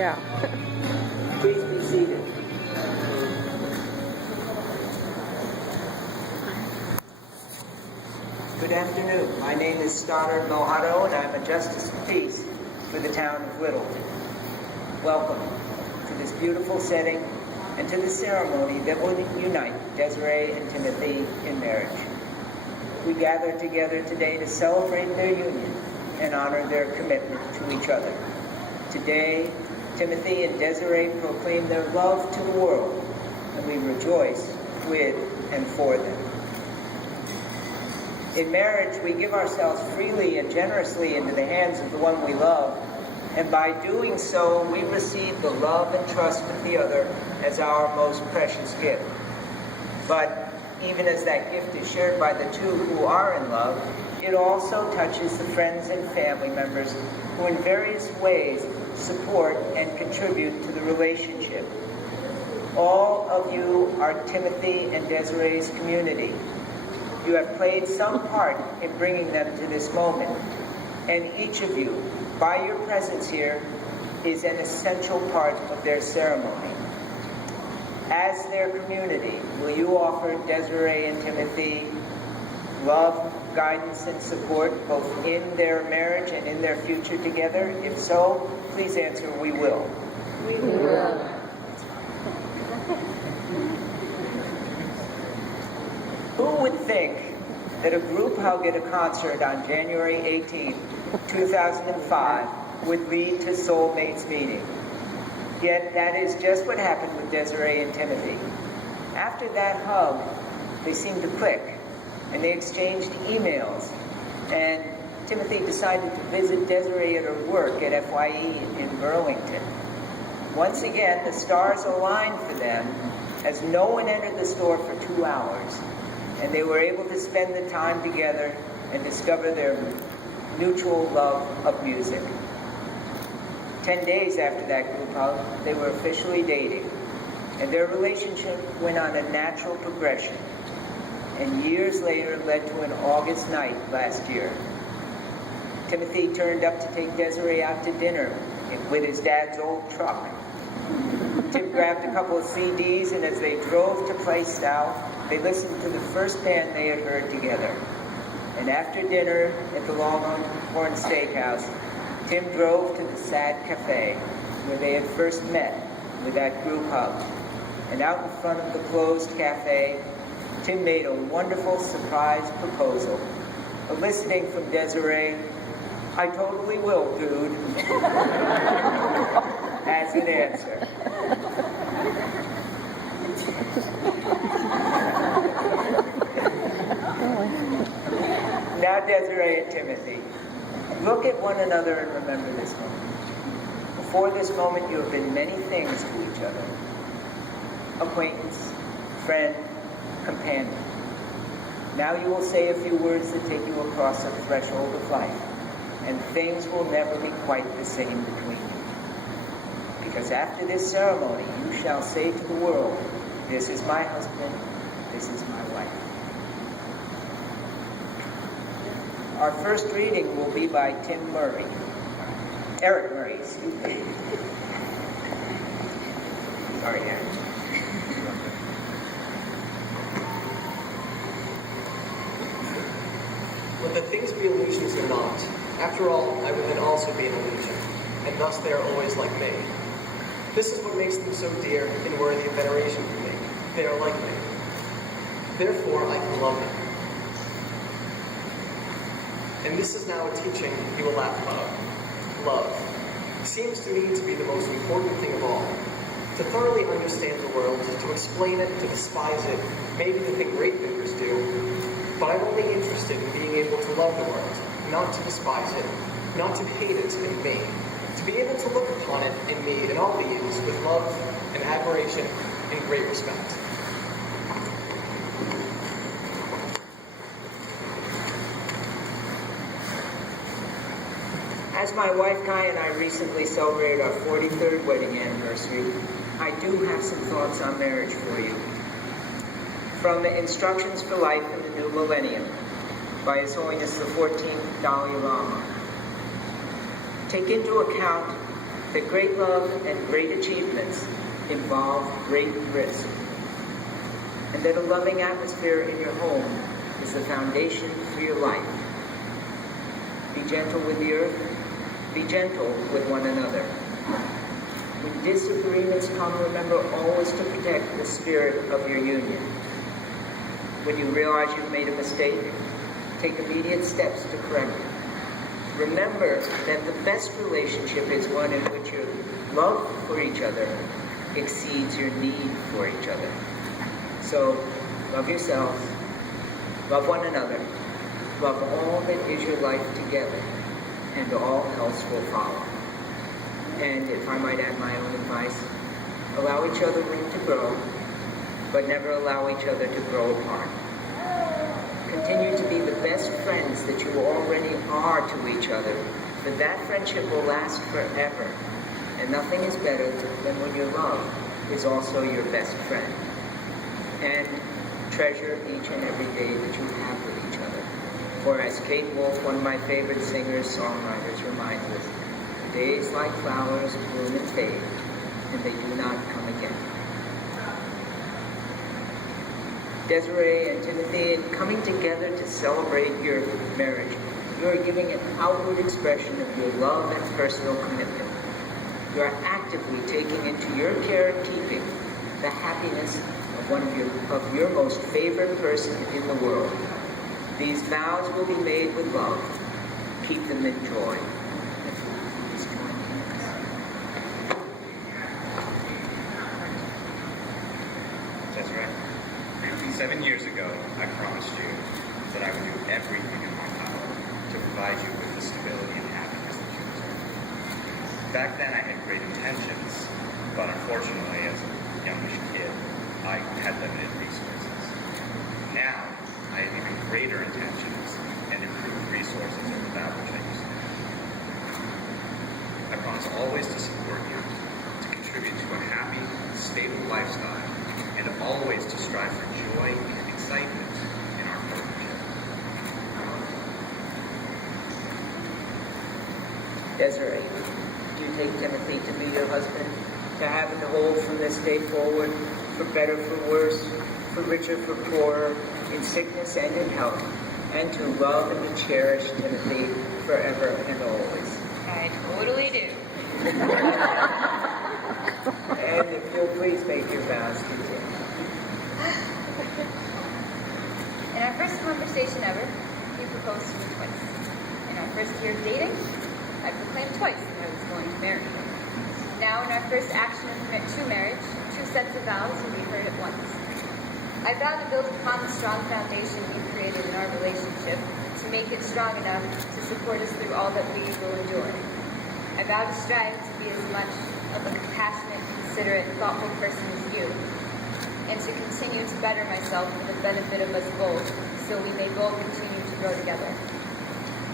Yeah. Please be seated. Good afternoon. My name is Stoddard Mojado, and I'm a Justice of Peace for the town of Littleton. Welcome to this beautiful setting and to the ceremony that will unite Desiree and Timothy in marriage. We gather together today to celebrate their union and honor their commitment to each other. Today, Timothy and Desiree proclaim their love to the world, and we rejoice with and for them. In marriage, we give ourselves freely and generously into the hands of the one we love, and by doing so, we receive the love and trust of the other as our most precious gift. But even as that gift is shared by the two who are in love, it also touches the friends and family members who in various ways support and contribute to the relationship. All of you are Timothy and Desiree's community. You have played some part in bringing them to this moment, and each of you, by your presence here, is an essential part of their ceremony. As their community, will you offer Desiree and Timothy love, guidance, and support both in their marriage and in their future together? If so, please answer, we will. We will. Who would think that a group hug at a concert on January 18, 2005 would lead to soulmates meeting? Yet that is just what happened with Desiree and Timothy. After that hug, they seemed to click, and they exchanged emails, and Timothy decided to visit Desiree at her work at FYE in Burlington. Once again, the stars aligned for them as no one entered the store for 2 hours, and they were able to spend the time together and discover their mutual love of music. 10 days after that group hug, they were officially dating, and their relationship went on a natural progression, and years later led to an August night last year. Timothy turned up to take Desiree out to dinner with his dad's old truck. Tim grabbed a couple of CDs, and as they drove to Plaistow, they listened to the first band they had heard together. And after dinner at the Longhorn Steakhouse, Tim drove to the Sad Cafe, where they had first met with that group hug. And out in front of the closed cafe, Tim made a wonderful surprise proposal, eliciting from Desiree, "I totally will, dude," as an answer. Now, Desiree and Timothy, look at one another and remember this moment. Before this moment, you have been many things to each other: acquaintance, friend, companion. Now you will say a few words that take you across the threshold of life, and things will never be quite the same between you. Because after this ceremony, you shall say to the world, "This is my husband, this is my wife." Our first reading will be by Eric Murray, excuse me. Sorry, Eric. When the things be illusions are not, after all, I would then also be an illusion, and thus they are always like me. This is what makes them so dear and worthy of veneration for me. They are like me. Therefore, I can love them. And this is now a teaching you will laugh about. Love seems to me to be the most important thing of all. To thoroughly understand the world, to explain it, to despise it, maybe the thing great thinkers do. But I'm only interested in being able to love the world, not to despise it, not to hate it in me. To be able to look upon it in me and all beings with love and admiration and great respect. As my wife Kai and I recently celebrated our 43rd wedding anniversary, I do have some thoughts on marriage for you. From the Instructions for Life in the New Millennium by His Holiness the 14th Dalai Lama. Take into account that great love and great achievements involve great risk, and that a loving atmosphere in your home is the foundation for your life. Be gentle with the earth. Be gentle with one another. When disagreements come, remember always to protect the spirit of your union. When you realize you've made a mistake, take immediate steps to correct it. Remember that the best relationship is one in which your love for each other exceeds your need for each other. So, love yourselves, love one another, love all that is your life together, and all else will follow. And if I might add my own advice, allow each other room to grow, but never allow each other to grow apart. Continue to be the best friends that you already are to each other, for that friendship will last forever. And nothing is better than when your love is also your best friend. And treasure each and every day that you have with each other. For as Kate Wolf, one of my favorite singers, songwriters, reminds us, days like flowers bloom and fade, and they do not come again. Desiree and Timothy, in coming together to celebrate your marriage, you are giving an outward expression of your love and personal commitment. You are actively taking into your care and keeping the happiness of one of your most favorite person in the world. These vows will be made with love. Keep them in joy. Desiree, 7 years ago, I promised you that I would do everything in my power to provide you with the stability and happiness that you deserve. Back then, I had great intentions, but unfortunately, as a youngish kid, I had limited resources. Now, I have even greater intentions and improved resources over that which I used to have. I promise always to support you, to contribute to a happy, stable lifestyle, and always to strive for joy and excitement in our partnership. Desiree, do you take Timothy to be your husband, to have and to hold from this day forward, for better, for worse, for richer, for poorer, in sickness and in health, and to love and to cherish Timothy forever and always? I totally do. And if you'll please make your vows to Tim. In our first conversation ever, he proposed to me twice. In our first year of dating, I proclaimed twice that I was going to marry him. Now, in our first action and commit to marriage, 2 sets of vows will be heard at once. I vow to build upon the strong foundation we created in our relationship, to make it strong enough to support us through all that we will endure. I vow to strive to be as much of a compassionate, considerate, thoughtful person as you, and to continue to better myself for the benefit of us both, so we may both continue to grow together.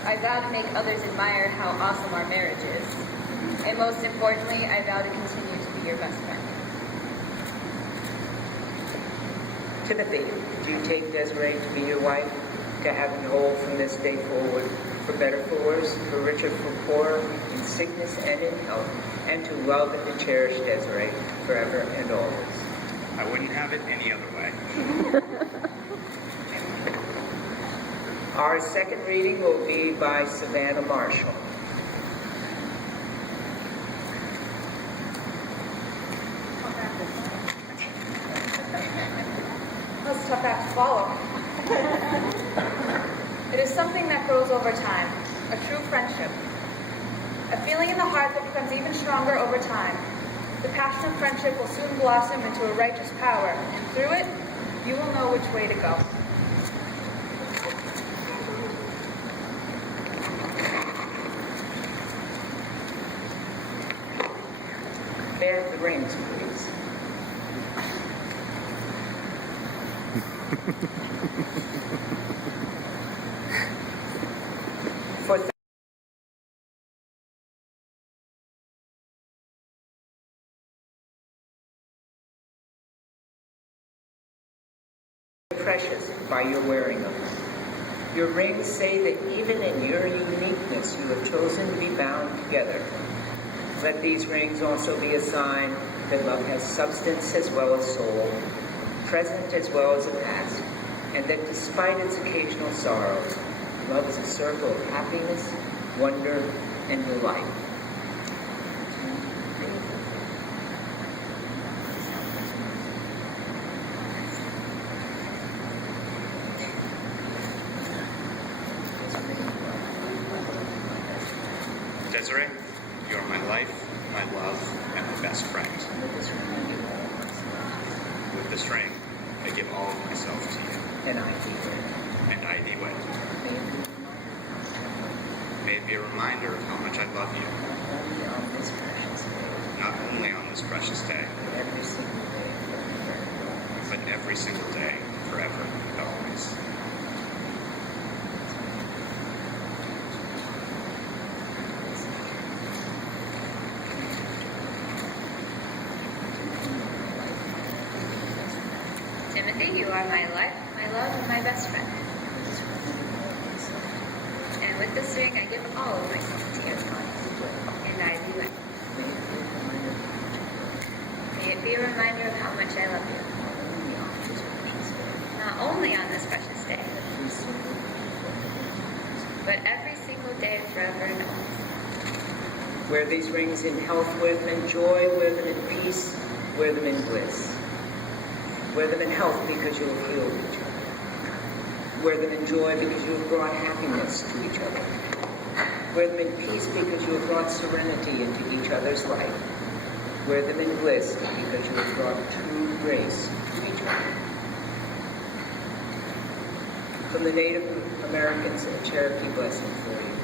I vow to make others admire how awesome our marriage is. And most importantly, I vow to continue to be your best friend. Timothy, do you take Desiree to be your wife, to have and hold from this day forward, for better, for worse, for richer, for poorer, in sickness and in health, and to love and to cherish Desiree forever and always? I wouldn't have it any other way. Our second reading will be by Savannah Marshall. That's a tough act to follow. It is something that grows over time, a true friendship. A feeling in the heart that becomes even stronger over time. The passion of friendship will soon blossom into a righteous power, and through it, you will know which way to go. May I have the rings, please? For precious by your wearing them. Your rings say that even in your uniqueness, you have chosen to be bound together. Let these rings also be a sign that love has substance as well as soul, present as well as a past, and that despite its occasional sorrows, love is a circle of happiness, wonder, and new life. Desiree, you are my life, my love, and my best friend. With this ring, I give all of myself to you. And I keep it. And I thee wed. May it be a reminder of how much I love you, Only on this precious day, not only on this precious day, every single day, forever. but every single day, forever and always. Timothy, you are my life, my love, and my best friend. And with this ring, I give all of myself to you. And I thee wed. May it be a reminder of how much I love you. Not only on this precious day, but every single day, forever and always. Wear these rings in health, wear them in joy, wear them in peace, wear them in bliss. Wear them in health because you have healed each other. Wear them in joy because you have brought happiness to each other. Wear them in peace because you have brought serenity into each other's life. Wear them in bliss because you have brought true grace to each other. From the Native Americans, a Cherokee blessing for you.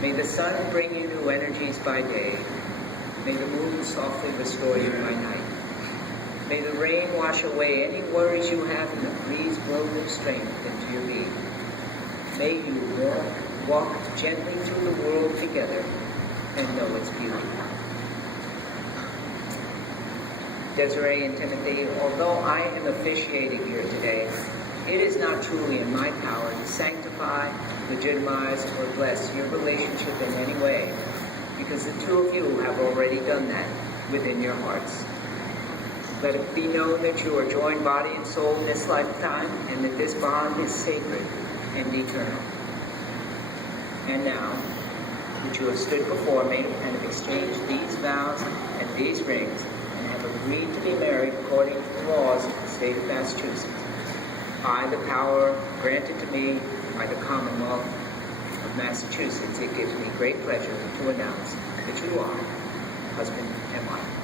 May the sun bring you new energies by day. May the moon softly restore you by night. May the rain wash away any worries you have and the breeze blow new strength into your being. May you walk gently through the world together and know its beauty. Desiree and Timothy, although I am officiating here today, it is not truly in my power to sanctify, legitimize, or bless your relationship in any way, because the two of you have already done that within your hearts. Let it be known that you are joined body and soul in this lifetime, and that this bond is sacred and eternal. And now, that you have stood before me and have exchanged these vows and these rings, and have agreed to be married according to the laws of the state of Massachusetts, by the power granted to me by the Commonwealth of Massachusetts, it gives me great pleasure to announce that you are husband and wife.